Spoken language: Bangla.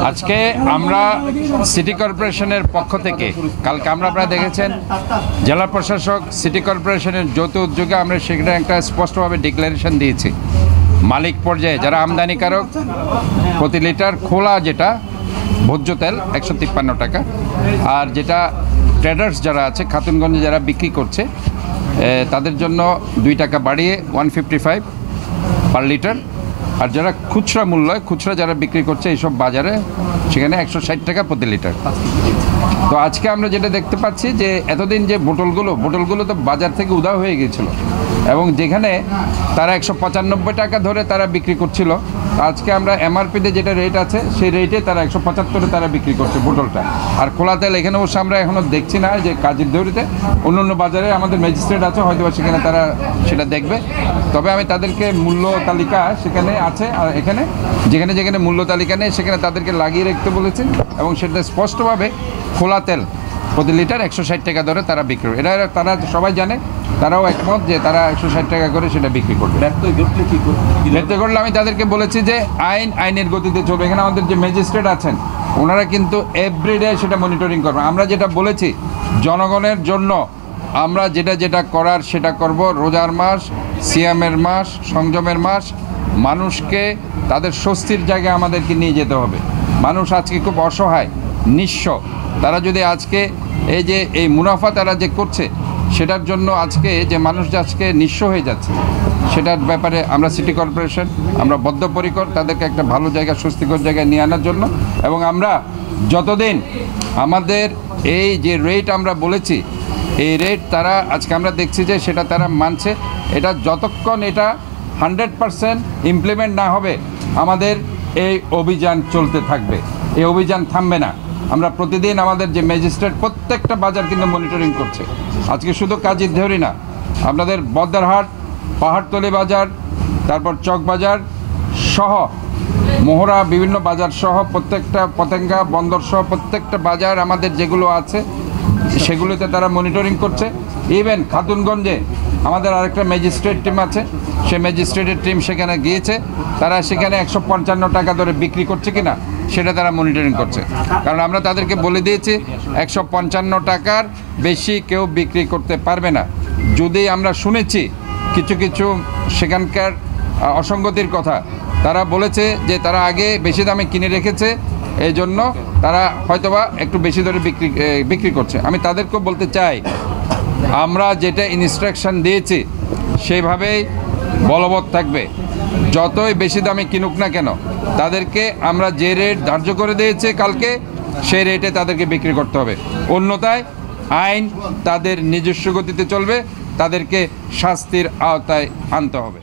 আজকে আমরা সিটি কর্পোরেশনের পক্ষ থেকে কালকে আমরা প্রায় দেখেছেন জেলা প্রশাসক সিটি কর্পোরেশনের যৌথ উদ্যোগে আমরা সেখানে একটা স্পষ্টভাবে ডিক্লারেশন দিয়েছি। মালিক পর্যায়ে যারা আমদানিকারক প্রতি লিটার খোলা যেটা ভোজ্য তেল 153 টাকা, আর যেটা ট্রেডার্স যারা আছে খাতুনগঞ্জে যারা বিক্রি করছে তাদের জন্য 2 টাকা বাড়িয়ে 155 পার লিটার, আর যারা খুচরা মূল্য খুচরা যারা বিক্রি করছে এইসব বাজারে সেখানে 160 টাকা প্রতি লিটার। তো আজকে আমরা যেটা দেখতে পাচ্ছি যে এতদিন যে বোতলগুলো তো বাজার থেকে উধাও হয়ে গিয়েছিল এবং যেখানে তারা 195 টাকা ধরে তারা বিক্রি করছিল, আজকে আমরা এমআরপিতে যেটা রেট আছে সেই রেটে তারা 175-এ তারা বিক্রি করছে বোতলটা। আর খোলা তেল এখানে অবশ্য আমরা এখনও দেখছি না যে কাজের দৌড়িতে অন্য বাজারে আমাদের ম্যাজিস্ট্রেট আছে, হয়তো সেখানে তারা সেটা দেখবে। তবে আমি তাদেরকে মূল্য তালিকা সেখানে আছে, আর এখানে যেখানে যেখানে মূল্য তালিকা নেই সেখানে তাদেরকে লাগিয়ে রাখতে বলেছি এবং সেটা স্পষ্টভাবে খোলা তেল প্রতি লিটার 160 টাকা ধরে তারা বিক্রি করবে। এটা তারা সবাই জানে, তারাও একমত যে তারা 160 টাকা করে সেটা বিক্রি করবে। ব্যর্থ করলে আমি তাদেরকে বলেছি যে আইনের গতিতে চলবে। এখানে আমাদের যে ম্যাজিস্ট্রেট আছেন ওনারা কিন্তু এভরিডে সেটা মনিটরিং করবে। আমরা যেটা বলেছি জনগণের জন্য আমরা যেটা করার সেটা করব। রোজার মাস, সিয়ামের মাস, সংযমের মাস, মানুষকে তাদের স্বস্তির জায়গায় আমাদেরকে নিয়ে যেতে হবে। মানুষ আজকে খুব অসহায়, নিঃস্ব। তারা যদি আজকে এই মুনাফা তারা যে করছে সেটার জন্য আজকে যে মানুষ যে আজকে নিঃস্ব হয়ে যাচ্ছে সেটার ব্যাপারে আমরা সিটি কর্পোরেশন আমরা বদ্ধপরিকর তাদেরকে একটা ভালো জায়গা, স্বস্তিকর জায়গায় নিয়ে আনার জন্য। এবং আমরা যতদিন আমাদের এই যে রেট আমরা বলেছি এই রেট তারা আজকে আমরা দেখছি যে সেটা তারা মানছে। এটা যতক্ষণ এটা 100% ইমপ্লিমেন্ট না হবে আমাদের এই অভিযান চলতে থাকবে, এই অভিযান থামবে না। আমরা প্রতিদিন আমাদের যে ম্যাজিস্ট্রেট প্রত্যেকটা বাজার কিন্তু মনিটরিং করছে। আজকে শুধু কাজী ধরি না, আপনাদের বদ্দারহাট, পাহাড়তলি বাজার, তারপর চক বাজার সহ মোহরা বিভিন্ন বাজার সহ প্রত্যেকটা পতেঙ্গা বন্দর সহ প্রত্যেকটা বাজার আমাদের যেগুলো আছে সেগুলোতে তারা মনিটরিং করছে। ইভেন খাতুনগঞ্জে আমাদের আরেকটা ম্যাজিস্ট্রেট টিম আছে, সেই ম্যাজিস্ট্রেটের টিম সেখানে গিয়েছে, তারা সেখানে 155 টাকা ধরে বিক্রি করছে কিনা সেটা তারা মনিটরিং করছে। কারণ আমরা তাদেরকে বলে দিয়েছি 155 টাকার বেশি কেউ বিক্রি করতে পারবে না। যদি আমরা শুনেছি কিছু সেখানকার অসঙ্গতির কথা, তারা বলেছে যে তারা আগে বেশি দামে কিনে রেখেছে, এই জন্য তারা হয়তোবা একটু বেশি ধরে বিক্রি করছে। আমি তাদেরকেও বলতে চাই আমরা যেটা ইনস্ট্রাকশন দিয়েছি সেইভাবেই বলবৎ থাকবে। যতই বেশি দামে কিনুক না কেন তাদেরকে আমরা যে রেট ধার্য করে দিয়েছি কালকে সেই রেটে তাদেরকে বিক্রি করতে হবে। অন্যথায় আইন তাদের নিজস্ব গতিতে চলবে, তাদেরকে শাস্তির আওতায় আনতে হবে।